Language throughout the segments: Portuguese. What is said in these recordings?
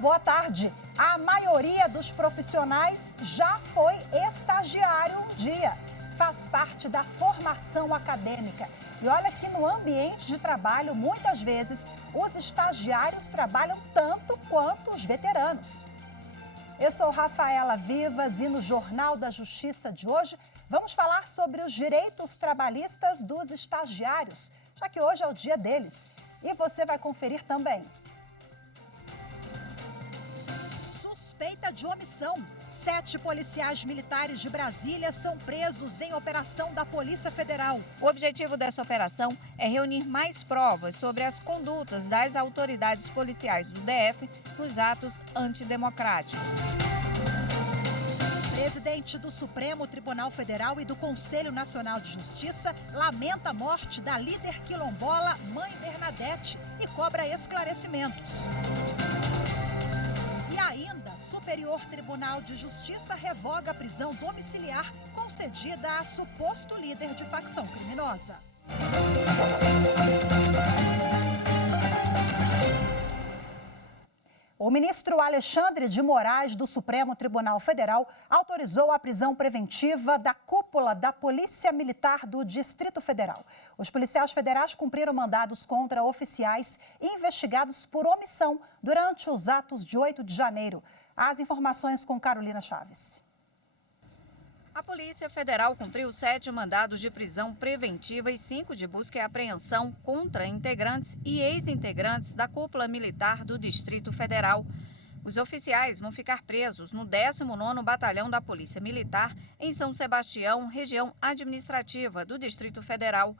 boa tarde. A maioria dos profissionais já foi estagiário um dia. Faz parte da formação acadêmica. E olha que no ambiente de trabalho, muitas vezes, os estagiários trabalham tanto quanto os veteranos. Eu sou Rafaela Vivas e no Jornal da Justiça de hoje vamos falar sobre os direitos trabalhistas dos estagiários, já que hoje é o dia deles. E você vai conferir também. Suspeita de omissão. 7 policiais militares de Brasília são presos em operação da Polícia Federal. O objetivo dessa operação é reunir mais provas sobre as condutas das autoridades policiais do DF nos atos antidemocráticos. O presidente do Supremo Tribunal Federal e do Conselho Nacional de Justiça lamenta a morte da líder quilombola Mãe Bernadette e cobra esclarecimentos. E ainda, Superior Tribunal de Justiça revoga a prisão domiciliar concedida a suposto líder de facção criminosa. O ministro Alexandre de Moraes, do Supremo Tribunal Federal, autorizou a prisão preventiva da cúpula da Polícia Militar do Distrito Federal. Os policiais federais cumpriram mandados contra oficiais investigados por omissão durante os atos de 8 de janeiro. As informações com Carolina Chaves. A Polícia Federal cumpriu 7 mandados de prisão preventiva e 5 de busca e apreensão contra integrantes e ex-integrantes da cúpula militar do Distrito Federal. Os oficiais vão ficar presos no 19º Batalhão da Polícia Militar em São Sebastião, região administrativa do Distrito Federal.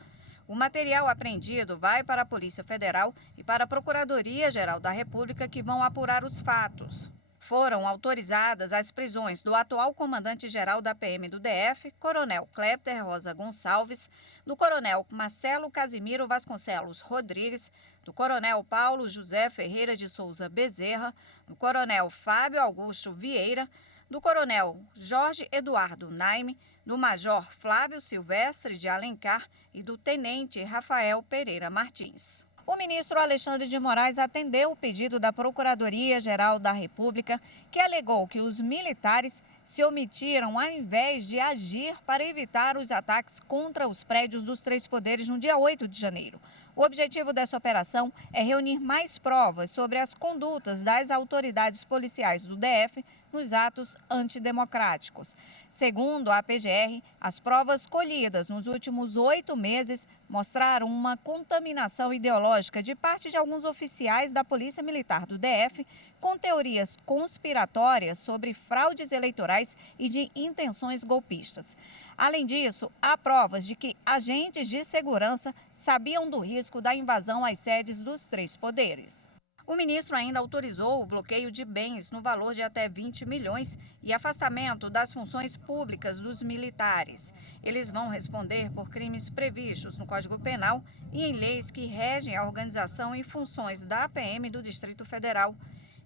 O material apreendido vai para a Polícia Federal e para a Procuradoria-Geral da República, que vão apurar os fatos. Foram autorizadas as prisões do atual comandante-geral da PM do DF, Coronel Clepter Rosa Gonçalves, do Coronel Marcelo Casimiro Vasconcelos Rodrigues, do Coronel Paulo José Ferreira de Souza Bezerra, do Coronel Fábio Augusto Vieira, do Coronel Jorge Eduardo Naime, do Major Flávio Silvestre de Alencar e do Tenente Rafael Pereira Martins. O ministro Alexandre de Moraes atendeu o pedido da Procuradoria-Geral da República, que alegou que os militares se omitiram ao invés de agir para evitar os ataques contra os prédios dos 3 poderes no dia 8 de janeiro. O objetivo dessa operação é reunir mais provas sobre as condutas das autoridades policiais do DF nos atos antidemocráticos. Segundo a PGR, as provas colhidas nos últimos 8 meses mostraram uma contaminação ideológica de parte de alguns oficiais da Polícia Militar do DF com teorias conspiratórias sobre fraudes eleitorais e de intenções golpistas. Além disso, há provas de que agentes de segurança sabiam do risco da invasão às sedes dos 3 poderes. O ministro ainda autorizou o bloqueio de bens no valor de até 20 milhões e afastamento das funções públicas dos militares. Eles vão responder por crimes previstos no Código Penal e em leis que regem a organização e funções da PM do Distrito Federal.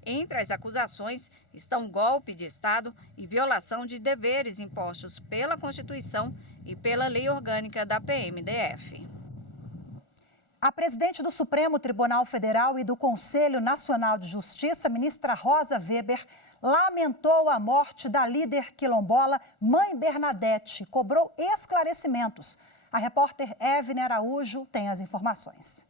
Entre as acusações estão golpe de Estado e violação de deveres impostos pela Constituição e pela Lei Orgânica da PMDF. A presidente do Supremo Tribunal Federal e do Conselho Nacional de Justiça, ministra Rosa Weber, lamentou a morte da líder quilombola Mãe Bernadette. Cobrou esclarecimentos. A repórter Evne Araújo tem as informações.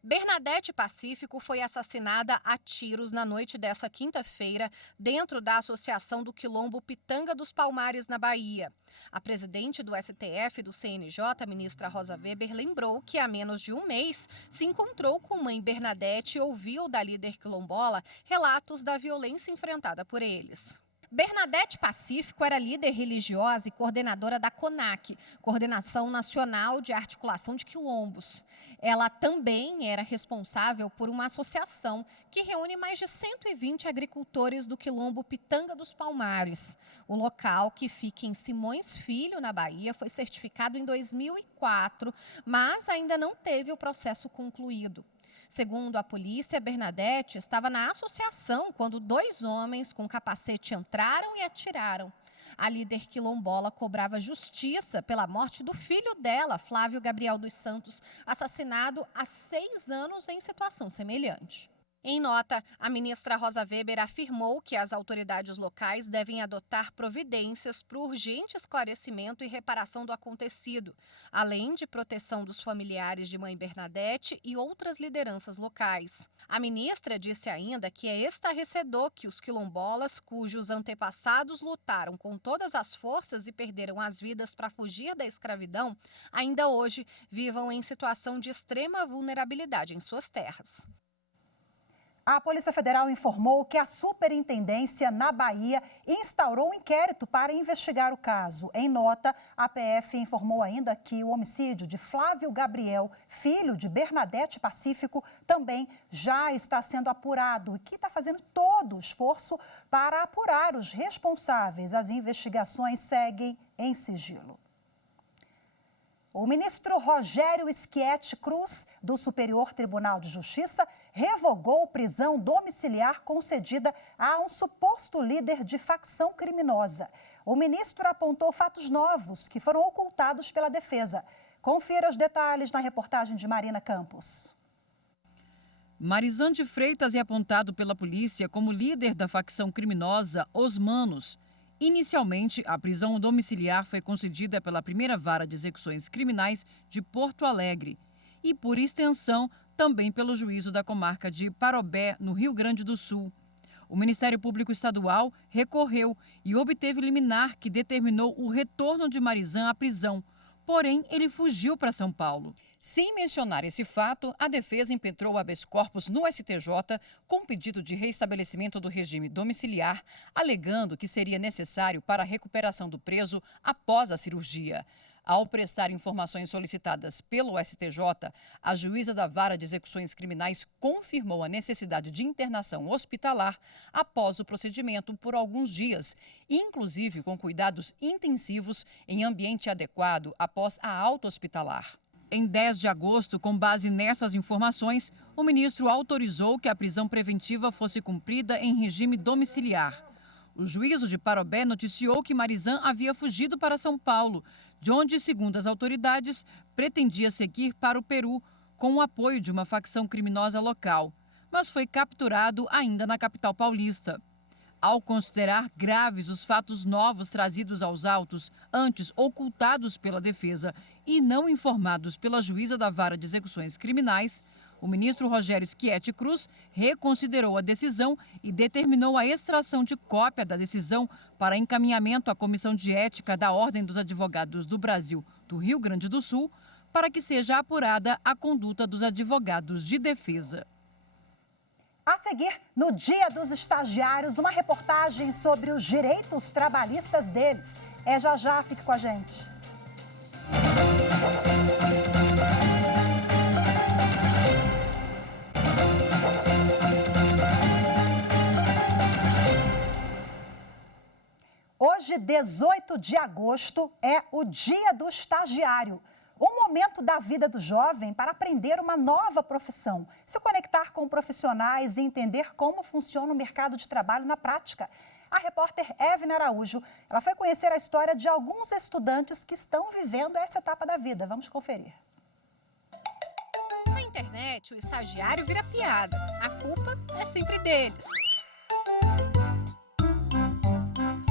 Bernadette Pacífico foi assassinada a tiros na noite dessa quinta-feira dentro da Associação do Quilombo Pitanga dos Palmares, na Bahia. A presidente do STF e do CNJ, ministra Rosa Weber, lembrou que há menos de um mês se encontrou com Mãe Bernadette e ouviu da líder quilombola relatos da violência enfrentada por eles. Bernadette Pacífico era líder religiosa e coordenadora da CONAC, Coordenação Nacional de Articulação de Quilombos. Ela também era responsável por uma associação que reúne mais de 120 agricultores do quilombo Pitanga dos Palmares. O local, que fica em Simões Filho, na Bahia, foi certificado em 2004, mas ainda não teve o processo concluído. Segundo a polícia, Bernadette estava na associação quando 2 homens com capacete entraram e atiraram. A líder quilombola cobrava justiça pela morte do filho dela, Flávio Gabriel dos Santos, assassinado há 6 anos em situação semelhante. Em nota, a ministra Rosa Weber afirmou que as autoridades locais devem adotar providências para o urgente esclarecimento e reparação do acontecido, além de proteção dos familiares de mãe Bernadette e outras lideranças locais. A ministra disse ainda que é estarrecedor que os quilombolas, cujos antepassados lutaram com todas as forças e perderam as vidas para fugir da escravidão, ainda hoje vivam em situação de extrema vulnerabilidade em suas terras. A Polícia Federal informou que a Superintendência na Bahia instaurou um inquérito para investigar o caso. Em nota, a PF informou ainda que o homicídio de Flávio Gabriel, filho de Bernadette Pacífico, também já está sendo apurado e que está fazendo todo o esforço para apurar os responsáveis. As investigações seguem em sigilo. O ministro Rogério Schietti Cruz, do Superior Tribunal de Justiça, revogou prisão domiciliar concedida a um suposto líder de facção criminosa. O ministro apontou fatos novos que foram ocultados pela defesa. Confira os detalhes na reportagem de Marina Campos. Marizan de Freitas é apontado pela polícia como líder da facção criminosa Os Manos. Inicialmente, a prisão domiciliar foi concedida pela Primeira Vara de Execuções Criminais de Porto Alegre e, por extensão, também pelo juízo da comarca de Parobé, no Rio Grande do Sul. O Ministério Público Estadual recorreu e obteve liminar que determinou o retorno de Marizan à prisão. Porém, ele fugiu para São Paulo. Sem mencionar esse fato, a defesa impetrou habeas corpus no STJ com pedido de reestabelecimento do regime domiciliar, alegando que seria necessário para a recuperação do preso após a cirurgia. Ao prestar informações solicitadas pelo STJ, a juíza da Vara de Execuções Criminais confirmou a necessidade de internação hospitalar após o procedimento por alguns dias, inclusive com cuidados intensivos em ambiente adequado após a alta hospitalar. Em 10 de agosto, com base nessas informações, o ministro autorizou que a prisão preventiva fosse cumprida em regime domiciliar. O juízo de Parobé noticiou que Marizan havia fugido para São Paulo, de onde, segundo as autoridades, pretendia seguir para o Peru com o apoio de uma facção criminosa local, mas foi capturado ainda na capital paulista. Ao considerar graves os fatos novos trazidos aos autos, antes ocultados pela defesa e não informados pela juíza da Vara de Execuções Criminais, o ministro Rogério Schietti Cruz reconsiderou a decisão e determinou a extração de cópia da decisão para encaminhamento à Comissão de Ética da Ordem dos Advogados do Brasil do Rio Grande do Sul, para que seja apurada a conduta dos advogados de defesa. A seguir, no Dia dos Estagiários, uma reportagem sobre os direitos trabalhistas deles. É já já, fique com a gente. Hoje, 18 de agosto, é o Dia do Estagiário. Um momento da vida do jovem para aprender uma nova profissão, se conectar com profissionais e entender como funciona o mercado de trabalho na prática. A repórter Evna Araújo, ela foi conhecer a história de alguns estudantes que estão vivendo essa etapa da vida. Vamos conferir. Na internet, o estagiário vira piada. A culpa é sempre deles.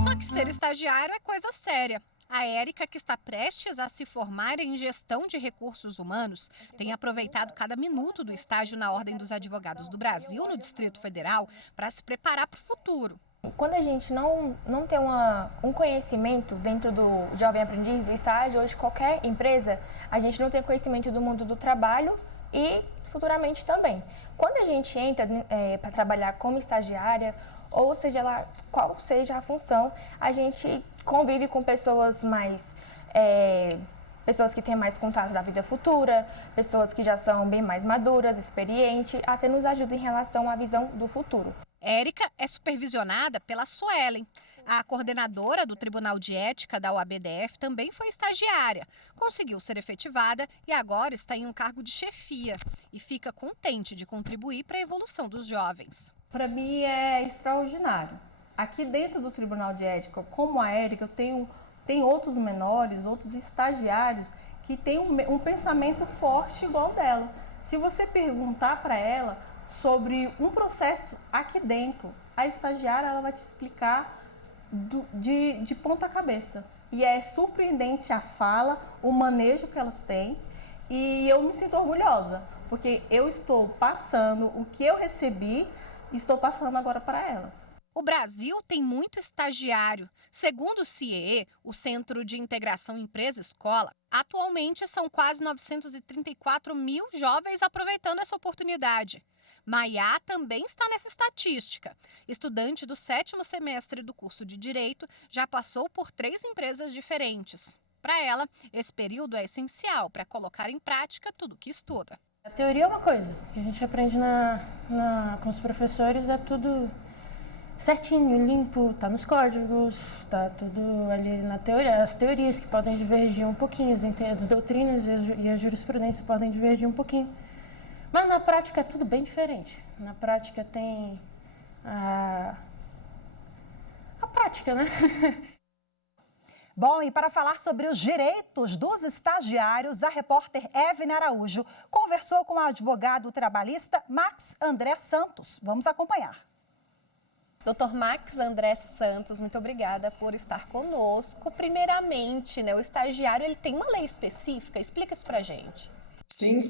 Só que ser estagiário é coisa séria. A Érica, que está prestes a se formar em gestão de recursos humanos, tem aproveitado cada minuto do estágio na Ordem dos Advogados do Brasil, no Distrito Federal, para se preparar para o futuro. Quando a gente não tem um conhecimento dentro do jovem aprendiz, do estágio, hoje qualquer empresa, a gente não tem conhecimento do mundo do trabalho e futuramente também. Quando a gente entra para trabalhar como estagiária, ou seja lá qual seja a função, a gente convive com pessoas pessoas que têm mais contato da vida futura, pessoas que já são bem mais maduras, experientes, até nos ajudam em relação à visão do futuro. Érica é supervisionada pela Suelen. A coordenadora do Tribunal de Ética da OAB-DF também foi estagiária. Conseguiu ser efetivada e agora está em um cargo de chefia e fica contente de contribuir para a evolução dos jovens. Para mim é extraordinário. Aqui dentro do Tribunal de Ética, como a Érica, eu tenho outros menores, outros estagiários que têm um pensamento forte igual dela. Se você perguntar para ela sobre um processo aqui dentro. A estagiária ela vai te explicar de ponta cabeça. E é surpreendente a fala, o manejo que elas têm. E eu me sinto orgulhosa, porque eu estou passando o que eu recebi e estou passando agora para elas. O Brasil tem muito estagiário. Segundo o CIEE, o Centro de Integração Empresa-Escola, atualmente são quase 934 mil jovens aproveitando essa oportunidade. Maiá também está nessa estatística. Estudante do 7º semestre do curso de Direito, já passou por 3 empresas diferentes. Para ela, esse período é essencial para colocar em prática tudo o que estuda. A teoria é uma coisa, que a gente aprende com os professores, é tudo certinho, limpo, tá nos códigos, tá tudo ali na teoria. As teorias que podem divergir um pouquinho, as doutrinas e a jurisprudência podem divergir um pouquinho. Mas na prática é tudo bem diferente. Na prática tem a prática, né? Bom, e para falar sobre os direitos dos estagiários, a repórter Evne Araújo conversou com o advogado trabalhista Max André Santos. Vamos acompanhar. Dr. Max André Santos, muito obrigada por estar conosco. Primeiramente, o estagiário ele tem uma lei específica, explica isso pra gente. Sim.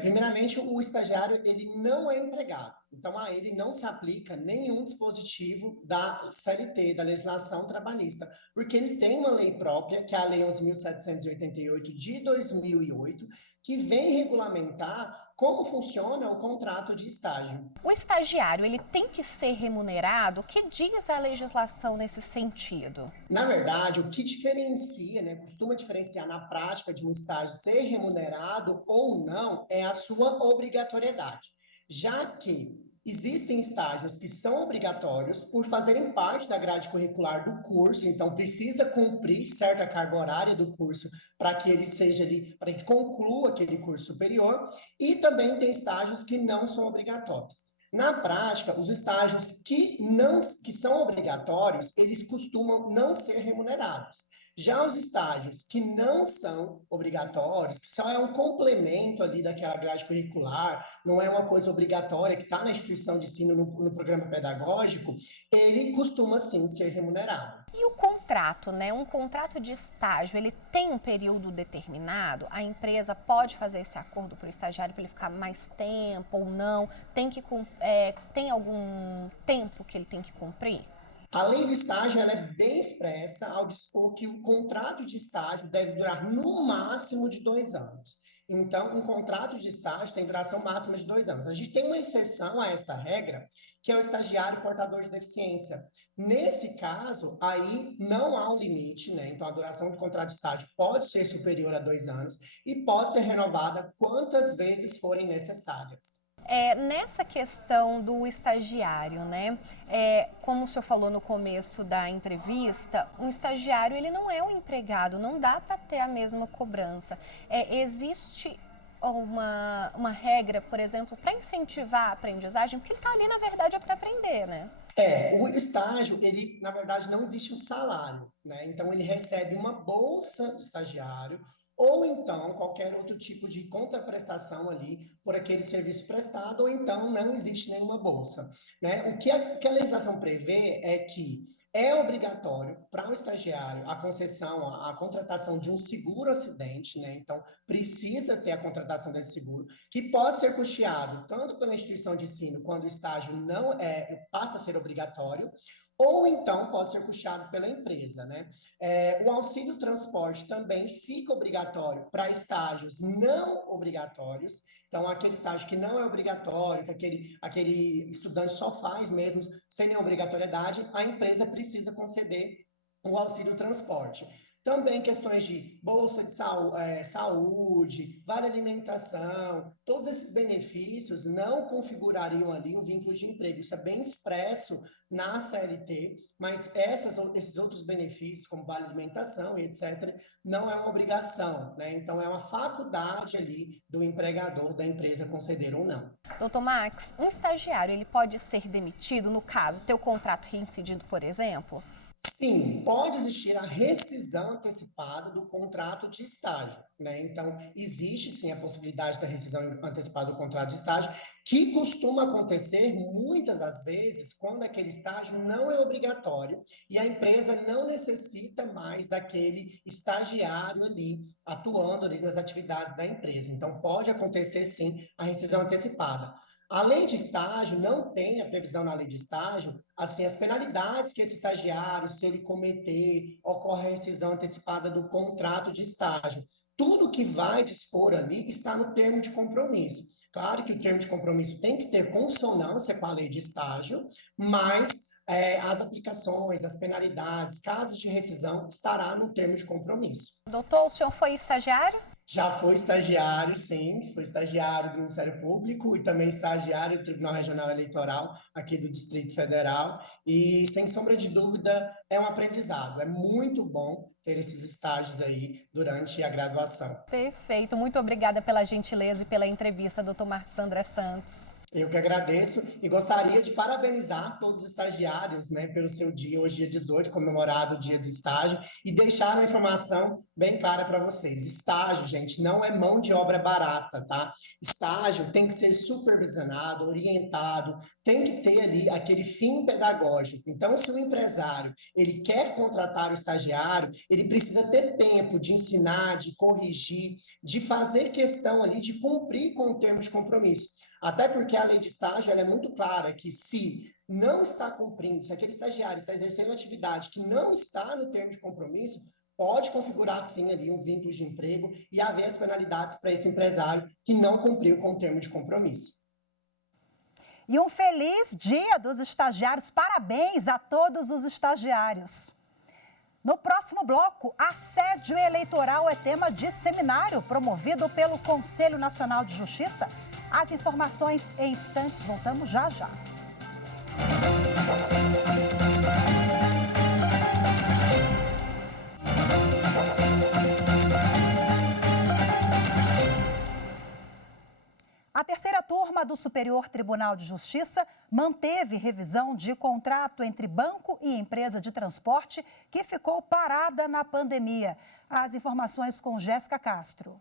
Primeiramente, o estagiário ele não é empregado. Então, a ele não se aplica nenhum dispositivo da CLT, da legislação trabalhista, porque ele tem uma lei própria, que é a Lei 11.788 de 2008, que vem regulamentar como funciona o contrato de estágio. O estagiário, ele tem que ser remunerado? O que diz a legislação nesse sentido? Na verdade, o que diferencia, costuma diferenciar na prática de um estágio ser remunerado ou não, é a sua obrigatoriedade. Já que existem estágios que são obrigatórios por fazerem parte da grade curricular do curso, então precisa cumprir certa carga horária do curso para que ele seja ali, para que conclua aquele curso superior, e também tem estágios que não são obrigatórios. Na prática, os estágios que são obrigatórios, eles costumam não ser remunerados. Já os estágios que não são obrigatórios, que só é um complemento ali daquela grade curricular, não é uma coisa obrigatória que está na instituição de ensino, no programa pedagógico, ele costuma sim ser remunerado. E o contrato, Um contrato de estágio, ele tem um período determinado? A empresa pode fazer esse acordo para o estagiário para ele ficar mais tempo ou não? Tem algum tempo que ele tem que cumprir? A lei do estágio ela é bem expressa ao dispor que o contrato de estágio deve durar no máximo de 2 anos. Então, um contrato de estágio tem duração máxima de 2 anos. A gente tem uma exceção a essa regra, que é o estagiário portador de deficiência. Nesse caso, aí não há um limite, Então, a duração do contrato de estágio pode ser superior a 2 anos e pode ser renovada quantas vezes forem necessárias. Nessa questão do estagiário, como o senhor falou no começo da entrevista, um estagiário ele não é um empregado, não dá para ter a mesma cobrança. Existe uma regra, por exemplo, para incentivar a aprendizagem, porque ele está ali, na verdade, para aprender, O estágio, ele, na verdade, não existe um salário, Então, ele recebe uma bolsa de estagiário, ou então qualquer outro tipo de contraprestação ali por aquele serviço prestado, ou então não existe nenhuma bolsa, O que a legislação prevê é que é obrigatório para o estagiário a concessão, a contratação de um seguro-acidente, Então, precisa ter a contratação desse seguro, que pode ser custeado tanto pela instituição de ensino, quando o estágio não passa a ser obrigatório, ou então pode ser custeado pela empresa, O auxílio transporte também fica obrigatório para estágios não obrigatórios. Então, aquele estágio que não é obrigatório, que aquele estudante só faz mesmo sem nenhuma obrigatoriedade, a empresa precisa conceder o auxílio transporte. Também questões de bolsa de saúde, vale alimentação, todos esses benefícios não configurariam ali um vínculo de emprego. Isso é bem expresso na CLT, mas esses outros benefícios, como vale alimentação e etc., não é uma obrigação, Então, é uma faculdade ali do empregador, da empresa conceder ou não. Doutor Max, um estagiário ele pode ser demitido no caso ter o contrato reincidido, por exemplo? Sim, pode existir a rescisão antecipada do contrato de estágio, né? Então, existe sim a possibilidade da rescisão antecipada do contrato de estágio, que costuma acontecer muitas das vezes quando aquele estágio não é obrigatório e a empresa não necessita mais daquele estagiário ali atuando ali nas atividades da empresa. Então, pode acontecer sim a rescisão antecipada. A lei de estágio não tem a previsão na lei de estágio, assim, as penalidades que esse estagiário, se ele cometer, ocorre a rescisão antecipada do contrato de estágio. Tudo que vai dispor ali está no termo de compromisso. Claro que o termo de compromisso tem que ter consonância com a lei de estágio, mas as aplicações, as penalidades, casos de rescisão, estará no termo de compromisso. Doutor, o senhor foi estagiário? Já foi estagiário, sim, foi estagiário do Ministério Público e também estagiário do Tribunal Regional Eleitoral aqui do Distrito Federal e, sem sombra de dúvida, é um aprendizado. É muito bom ter esses estágios aí durante a graduação. Perfeito, muito obrigada pela gentileza e pela entrevista, doutor Marcos André Santos. Eu que agradeço e gostaria de parabenizar todos os estagiários, né, pelo seu dia, hoje dia 18, comemorado o dia do estágio, e deixar uma informação bem clara para vocês. Estágio, gente, não é mão de obra barata, tá? Estágio tem que ser supervisionado, orientado, tem que ter ali aquele fim pedagógico. Então, se o empresário, ele quer contratar o estagiário, ele precisa ter tempo de ensinar, de corrigir, de fazer questão ali, de cumprir com o termo de compromisso. Até porque a lei de estágio ela é muito clara que se não está cumprindo, se aquele estagiário está exercendo uma atividade que não está no termo de compromisso, pode configurar sim ali um vínculo de emprego e haver as penalidades para esse empresário que não cumpriu com o termo de compromisso. E um feliz Dia dos Estagiários. Parabéns a todos os estagiários. No próximo bloco, assédio eleitoral é tema de seminário promovido pelo Conselho Nacional de Justiça. As informações em instantes, voltamos já já. A terceira turma do Superior Tribunal de Justiça manteve revisão de contrato entre banco e empresa de transporte que ficou parada na pandemia. As informações com Jéssica Castro.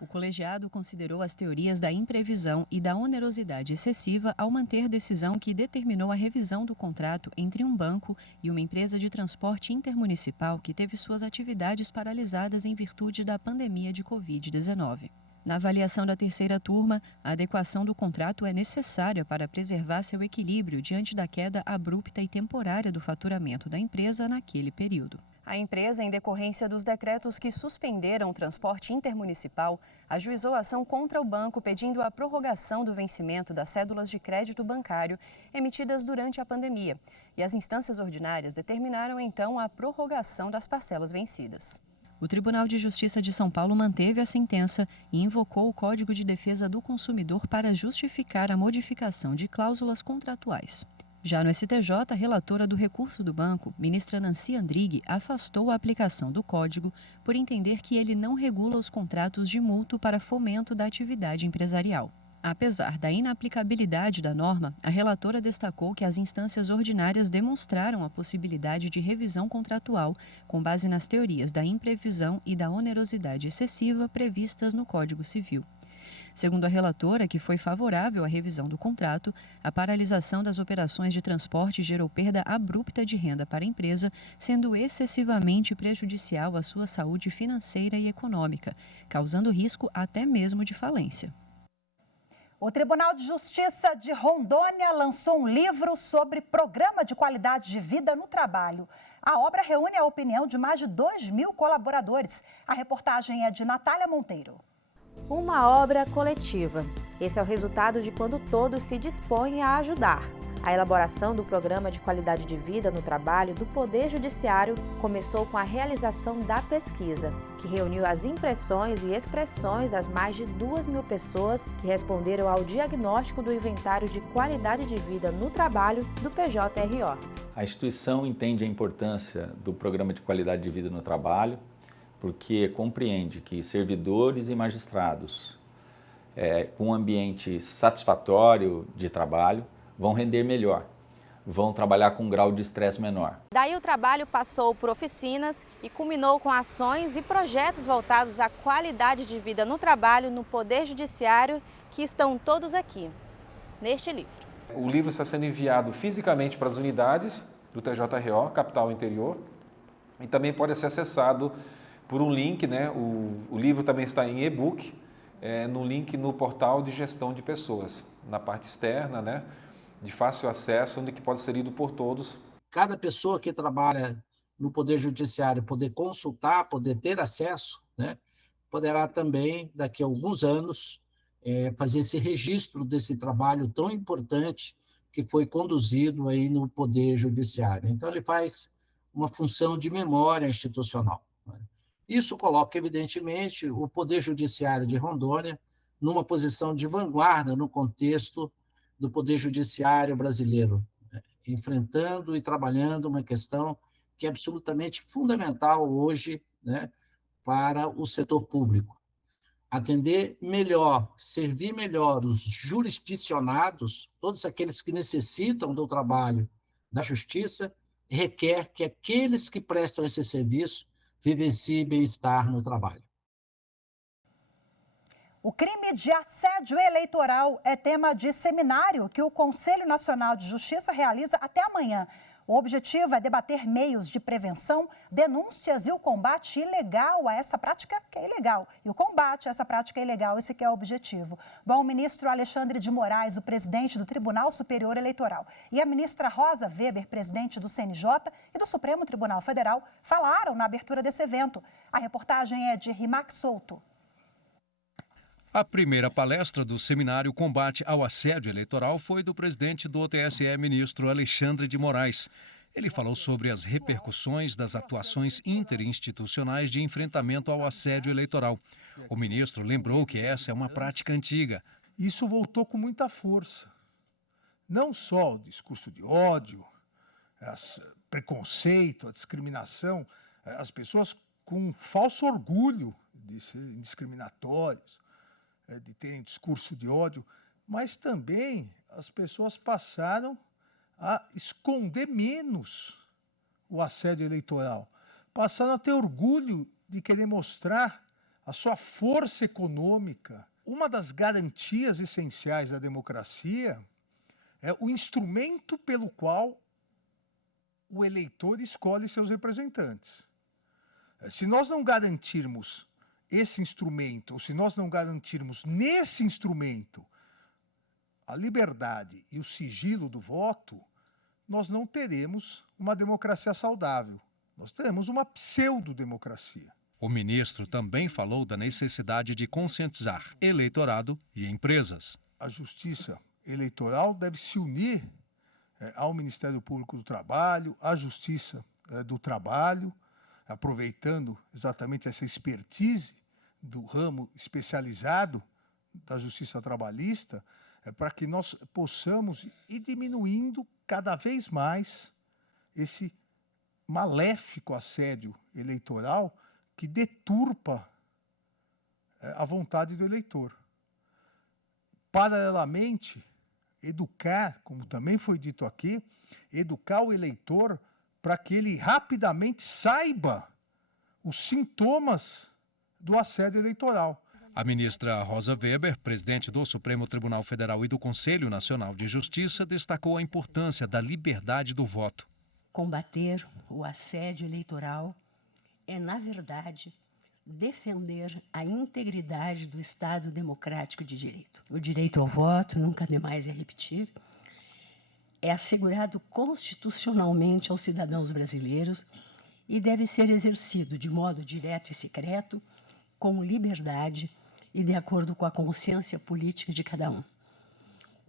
O colegiado considerou as teorias da imprevisão e da onerosidade excessiva ao manter decisão que determinou a revisão do contrato entre um banco e uma empresa de transporte intermunicipal que teve suas atividades paralisadas em virtude da pandemia de Covid-19. Na avaliação da terceira turma, a adequação do contrato é necessária para preservar seu equilíbrio diante da queda abrupta e temporária do faturamento da empresa naquele período. A empresa, em decorrência dos decretos que suspenderam o transporte intermunicipal, ajuizou ação contra o banco pedindo a prorrogação do vencimento das cédulas de crédito bancário emitidas durante a pandemia. E as instâncias ordinárias determinaram, então, a prorrogação das parcelas vencidas. O Tribunal de Justiça de São Paulo manteve a sentença e invocou o Código de Defesa do Consumidor para justificar a modificação de cláusulas contratuais. Já no STJ, a relatora do recurso do banco, ministra Nancy Andrighi, afastou a aplicação do código por entender que ele não regula os contratos de mútuo para fomento da atividade empresarial. Apesar da inaplicabilidade da norma, a relatora destacou que as instâncias ordinárias demonstraram a possibilidade de revisão contratual com base nas teorias da imprevisão e da onerosidade excessiva previstas no Código Civil. Segundo a relatora, que foi favorável à revisão do contrato, a paralisação das operações de transporte gerou perda abrupta de renda para a empresa, sendo excessivamente prejudicial à sua saúde financeira e econômica, causando risco até mesmo de falência. O Tribunal de Justiça de Rondônia lançou um livro sobre programa de qualidade de vida no trabalho. A obra reúne a opinião de mais de 2.000 colaboradores. A reportagem é de Natália Monteiro. Uma obra coletiva. Esse é o resultado de quando todos se dispõem a ajudar. A elaboração do Programa de Qualidade de Vida no Trabalho do Poder Judiciário começou com a realização da pesquisa, que reuniu as impressões e expressões das mais de 2.000 pessoas que responderam ao diagnóstico do Inventário de Qualidade de Vida no Trabalho do PJRO. A instituição entende a importância do Programa de Qualidade de Vida no Trabalho, porque compreende que servidores e magistrados com um ambiente satisfatório de trabalho vão render melhor. vão trabalhar com um grau de estresse menor. Daí o trabalho passou por oficinas e culminou com ações e projetos voltados à qualidade de vida no trabalho no Poder Judiciário, que estão todos aqui, neste livro. O livro está sendo enviado fisicamente para as unidades do TJRO, Capital Interior, e também pode ser acessado por um link, né? O livro também está em e-book, no link no portal de gestão de pessoas, na parte externa, né? De fácil acesso, onde que pode ser lido por todos. Cada pessoa que trabalha no Poder Judiciário poder consultar, poder ter acesso, né? Poderá também, daqui a alguns anos, fazer esse registro desse trabalho tão importante que foi conduzido aí no Poder Judiciário. Então, ele faz uma função de memória institucional. Isso coloca, evidentemente, o Poder Judiciário de Rondônia numa posição de vanguarda no contexto do Poder Judiciário brasileiro, enfrentando e trabalhando uma questão que é absolutamente fundamental hoje, né, para o setor público. Atender melhor, servir melhor os jurisdicionados, todos aqueles que necessitam do trabalho da justiça, requer que aqueles que prestam esse serviço vivenciem bem-estar no trabalho. O crime de assédio eleitoral é tema de seminário que o Conselho Nacional de Justiça realiza até amanhã. O objetivo é debater meios de prevenção, denúncias e o combate ilegal a essa prática que é ilegal. E o combate a essa prática ilegal, esse que é o objetivo. Bom, o ministro Alexandre de Moraes, o presidente do Tribunal Superior Eleitoral, e a ministra Rosa Weber, presidente do CNJ e do Supremo Tribunal Federal, falaram na abertura desse evento. A reportagem é de Rimac Souto. A primeira palestra do seminário Combate ao Assédio Eleitoral foi do presidente do TSE, ministro Alexandre de Moraes. Ele falou sobre as repercussões das atuações interinstitucionais de enfrentamento ao assédio eleitoral. O ministro lembrou que essa é uma prática antiga. Isso voltou com muita força. Não só o discurso de ódio, preconceito, a discriminação, as pessoas com falso orgulho de serem discriminatórios, de terem discurso de ódio, mas também as pessoas passaram a esconder menos o assédio eleitoral, passaram a ter orgulho de querer mostrar a sua força econômica. Uma das garantias essenciais da democracia é o instrumento pelo qual o eleitor escolhe seus representantes. Se nós não garantirmos esse instrumento, ou se nós não garantirmos nesse instrumento a liberdade e o sigilo do voto, nós não teremos uma democracia saudável. Nós teremos uma pseudo-democracia. O ministro também falou da necessidade de conscientizar eleitorado e empresas. A Justiça Eleitoral deve se unir ao Ministério Público do Trabalho, à Justiça do Trabalho, aproveitando exatamente essa expertise do ramo especializado da justiça trabalhista, para que nós possamos ir diminuindo cada vez mais esse maléfico assédio eleitoral que deturpa a vontade do eleitor. Paralelamente, educar, como também foi dito aqui, educar o eleitor para que ele rapidamente saiba os sintomas do assédio eleitoral. A ministra Rosa Weber, presidente do Supremo Tribunal Federal e do Conselho Nacional de Justiça, destacou a importância da liberdade do voto. Combater o assédio eleitoral é, na verdade, defender a integridade do Estado democrático de direito. O direito ao voto, nunca demais é repetir, é assegurado constitucionalmente aos cidadãos brasileiros e deve ser exercido de modo direto e secreto, com liberdade e de acordo com a consciência política de cada um.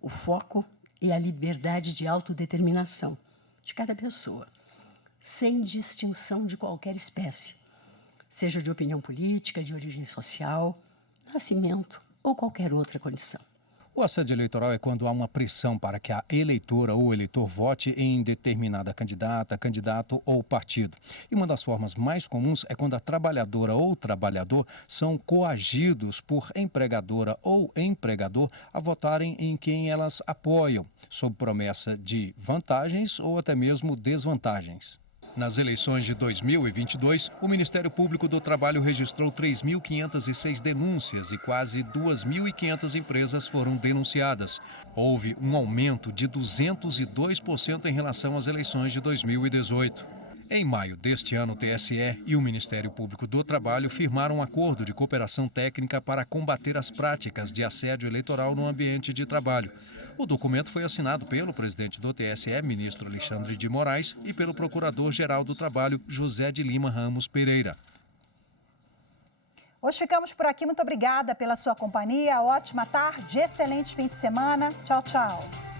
O foco é a liberdade de autodeterminação de cada pessoa, sem distinção de qualquer espécie, seja de opinião política, de origem social, nascimento ou qualquer outra condição. O assédio eleitoral é quando há uma pressão para que a eleitora ou eleitor vote em determinada candidata, candidato ou partido. E uma das formas mais comuns é quando a trabalhadora ou trabalhador são coagidos por empregadora ou empregador a votarem em quem elas apoiam, sob promessa de vantagens ou até mesmo desvantagens. Nas eleições de 2022, o Ministério Público do Trabalho registrou 3.506 denúncias e quase 2.500 empresas foram denunciadas. Houve um aumento de 202% em relação às eleições de 2018. Em maio deste ano, o TSE e o Ministério Público do Trabalho firmaram um acordo de cooperação técnica para combater as práticas de assédio eleitoral no ambiente de trabalho. O documento foi assinado pelo presidente do TSE, ministro Alexandre de Moraes, e pelo procurador-geral do Trabalho, José de Lima Ramos Pereira. Hoje ficamos por aqui. Muito obrigada pela sua companhia. Ótima tarde, excelente fim de semana. Tchau, tchau.